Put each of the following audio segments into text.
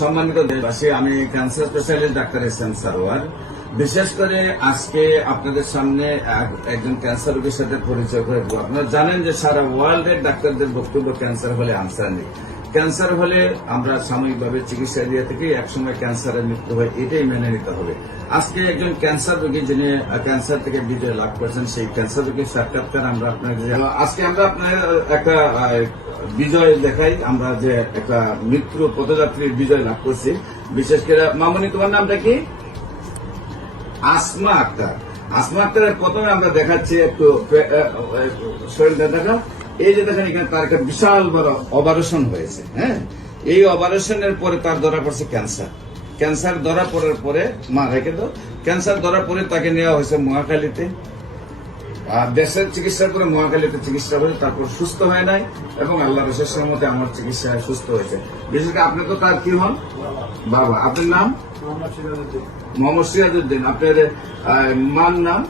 সম্মানিত দেশবাসী, আমি cancer specialist doctor SM. Sarwar. বিশেষ করে আজকে আপনাদের সামনে একজন ক্যান্সার রোগীর সাথে পরিচয় করে দেব। আপনারা জানেন যে সারা ওয়ার্ল্ডের ডাক্তারদের বক্তব্য ক্যান্সার হলে আনসার নেই। ক্যান্সার হলে আমরা সাময়িকভাবে চিকিৎসা দিয়ে থেকে একসময় ক্যান্সারের মৃত্যু হয়, এটাই মেনে নিতে হবে। আজকে একজন ক্যান্সার রোগী যিনি ক্যান্সার থেকে বিজয় লাভ করেছেন, সেই ক্যান্সার রোগীর সাক্ষাৎকার আমরা আপনাকে আজকে আমরা আপনার একটা বিজয় দেখাই। আমরা যে একটা মৃত্যু পথযাত্রীর বিজয় লাভ করছি। বিশেষ করে মামনি, তোমার নামটা কি? আসমা আক্তার। আসমা আক্তারের প্রথমে আমরা দেখাচ্ছি একটু শরীরটা দেখা। এই যে দেখেন এখানে তার একটা বিশাল বড় অপারেশন হয়েছে। হ্যাঁ, এই অপারেশনের পরে তার ধরা পড়ছে ক্যান্সার। ক্যান্সার ধরা পড়ার পরে ক্যান্সার ধরা পরে তাকে নেওয়া হয়েছে মহাখালীতে। দেশের চিকিৎসা করে মহাখালীতে চিকিৎসা হয়েছে, তারপর সুস্থ হয় নাই এবং আল্লাহ বিশেষের মধ্যে আমার চিকিৎসায় সুস্থ হয়েছে। বিশেষ করে আপনি তো তার কি হন? বাবা। আপনার নাম? মোহাম্মদ সিরাজউদ্দিন। আপনার মার নাম?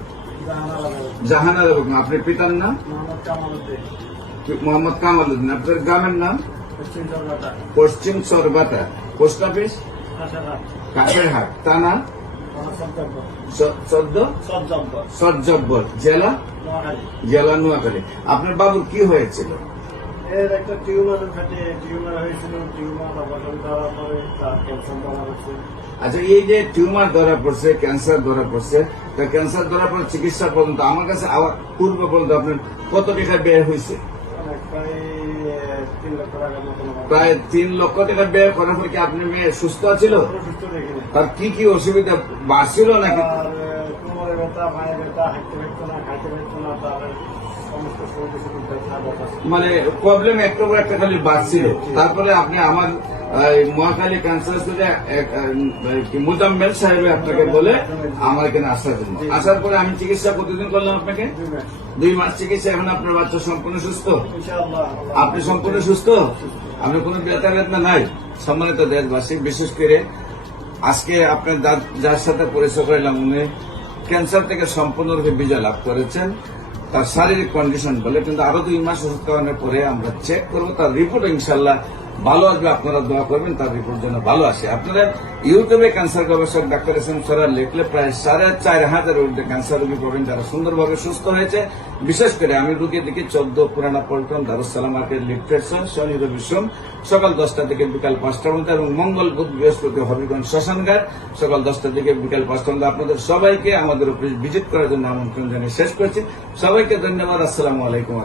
জাহানারা বেগম। আপনার পিতার নাম? মোহাম্মদ কামালউদ্দিন। আপনার গ্রামের নাম? পশ্চিম চরবাটা। Post office? কাছেরহাট। থানা? সজ্জব্বর। জেলা নোয়াখালী। আপনার বাবুর কি হয়েছিল? একটা টিউমার হয়েছিল। টিউমার অপারেশন করার পরে তার ক্যান্সার ধরা পড়ছে। আচ্ছা, এই যে টিউমার ধরা পড়ছে, ক্যান্সার ধরা পড়ছে, তা ক্যান্সার ধরা পড়ে চিকিৎসা পর্যন্ত আমার কাছে পূর্ব পর্যন্ত আপনার কত টাকা ব্যয় হয়েছে? প্রায় 3 লক্ষ টাকা ব্যয় করার পরে কি আপনার মেয়ে সুস্থ ছিল? তার কি কি অসুবিধা বাড়ছিল নাকি? কোমরে ব্যথা, পায়ে ব্যথা, হাঁটতে পারতো না, খাইতে পারতো না, তার মানে প্রবলেম একটা পর একটা খালি বাড়ছিল। তারপরে আপনি আমার মহাখালী ক্যান্সার মুজাম্মেল সাহেব আপনাকে বলে আমার এখানে আসার জন্য। আসার পরে আমি চিকিৎসা প্রতিদিন করলাম আপনাকে 2 মাস চিকিৎসা। এখন আপনার বাচ্চা সম্পূর্ণ সুস্থ? আপনি সম্পূর্ণ সুস্থ? আপনার কোনো ব্যথা বেদনা নাই? সম্মানিত দেশবাসী, বিশেষ করে আজকে আপনার যার সাথে পরিচয় করলাম, উনি ক্যান্সার থেকে সম্পূর্ণরূপে বিজয় লাভ করেছেন। তার শারীরিক কন্ডিশন বলে, কিন্তু আরো 2 মাস ওষুধ খাওয়ানোর পরে আমরা চেক করবো তার রিপোর্ট ইনশাল্লাহ ভালো আসবে। আপনারা দোয়া করবেন তার রিপোর্ট যেন ভালো আসে। আপনারা ইউটিউবে ক্যান্সার গবেষক ডাক্তার এস.এম. সারোয়ার লিখলে প্রায় 4,500 রোগী ক্যান্সার রোগী পাবেন যারা সুন্দরভাবে সুস্থ হয়েছে। বিশেষ করে আমি রোগী দেখি 14 পুরানা পল্টন, দারুসালাম মার্কেট, লিফটেড, শনি রবি সোম সকাল 10টা থেকে বিকাল 5টা পর্যন্ত, এবং মঙ্গল বুধ বৃহস্পতি হবিগঞ্জ শ্মশানঘাট সকাল 10টা থেকে বিকাল 5টা পর্যন্ত। আপনাদের সবাইকে আমাদের অফিস ভিজিট করার জন্য আমন্ত্রণ জানিয়ে শেষ করছি। সবাইকে ধন্যবাদ। আসসালামু আলাইকুম।